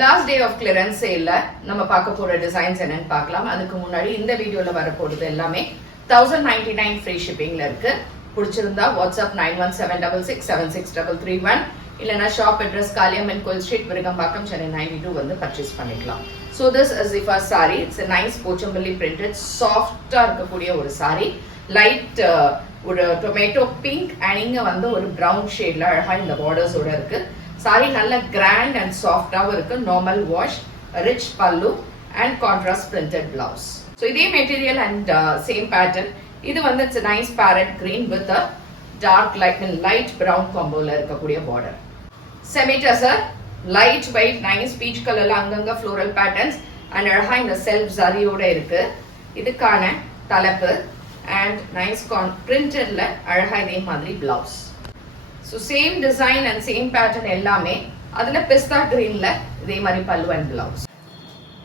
Last day of clearance சேல்ல நம்ம பார்க்க போற டிசைன்ஸ் என்னன்னு பார்க்கலாம். அதுக்கு முன்னாடி இந்த வீடியோல வரப்போறது எல்லாமே 1099 ஃப்ரீ ஷிப்பிங்ல இருக்கு. பிடிச்சிருந்தா வாட்ஸ்அப் 9176676331 இல்லனா ஷாப் அட்ரஸ் காளியம்மன் கோயில் ஸ்ட்ரீட் விருகம்பாக்கம் சென்னை 92 வந்து பர்ச்சேஸ் பண்ணிக்கலாம். So this is the first saree. It's a nice Pochampalli printed சாஃப்ட்டா இருக்கக்கூடிய ஒரு saree. லைட் ஒரு டொமேட்டோ பிங்க் அண்ட் இங்க வந்து ஒரு பிரவுன் ஷேட்ல அழகா இந்த பார்டர்ஸ் ஓட இருக்கு. சாரி நல்ல கிராண்ட் அண்ட் சாஃப்டாவும் இருக்கு. Normal wash, rich pallu and contrast printed blouse. So இதே மெட்டீரியல் அண்ட் சேம் பேட்டர்ன். இது வந்து it's nice parrot green with dark light brown காம்போல இருக்கக்கூடிய border. Semi tussar light weight nice peach கலர்ல அங்கங்க ஃப்ளோரல் பேட்டர்ன்ஸ் அண்ட் அழகா இந்த செல்ஃப் ஜரியோட இருக்கு. இதுக்கான தலைப்பு அண்ட் நைஸ் பிரிண்டட்ல அழகா இதே மாதிரி blouse. So same design and same pattern எல்லாமே அதுல பிஸ்தா கிரீன்ல இதே மாதிரி பல்லு அண்ட் பிளவுஸ்.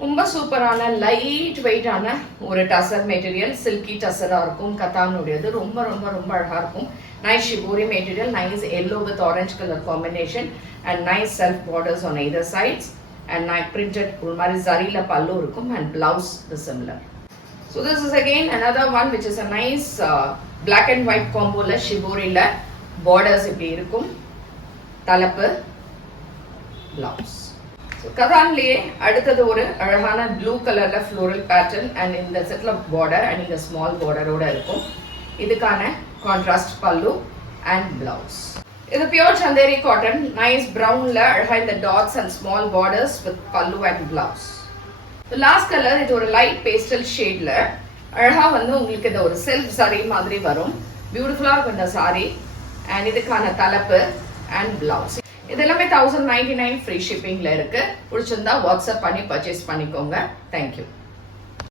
ரொம்ப சூப்பரான லைட் வெயிட்டான ஒரு டசர் மெட்டீரியல். சில்கி டசரா இருக்கும். கத்தானுடையது ரொம்ப ரொம்ப ரொம்ப அழகா இருக்கும். Nice shibori material, nice yellow with orange colour combination and nice self borders on either sides and printed ஒரு மாதிரி ஜரியில பல்லு இருக்கும் and blouse the similar. So this is again another one which is a nice black and white combo la shibori la borders இப்படி இருக்கும். தலைப்பு blouse. So கதான்லயே அடுத்தது ஒரு அழகான ப்ளூ கலர்ல floral pattern and இந்த செட்ல border and இந்த small border ஓட இருக்கும். இதுக்கான கான்ட்ராஸ்ட் பல்லு and blouse. இது பியூர் சந்தேரி காட்டன், நைஸ் பிரவுன்ல அழகா இந்த dots and small borders with pallu and blouse. Last colour இது ஒரு லைட் பேஸ்டல் ஷேட்ல அழகா வந்து உங்களுக்கு இந்த ஒரு செல்ஃப் சாரி மாதிரி வரும். பியூட்டிஃபுல்லா இருக்கும் இந்த சாரி அண்ட் இதுக்கான தலைப்பு அண்ட் பிளவுஸ். இது எல்லாமே 1099 ஃப்ரீ ஷிப்பிங்ல இருக்கு. பிடிச்சிருந்தா வாட்ஸ்அப் பண்ணி பர்ச்சேஸ் பண்ணிக்கோங்க. தேங்க்யூ.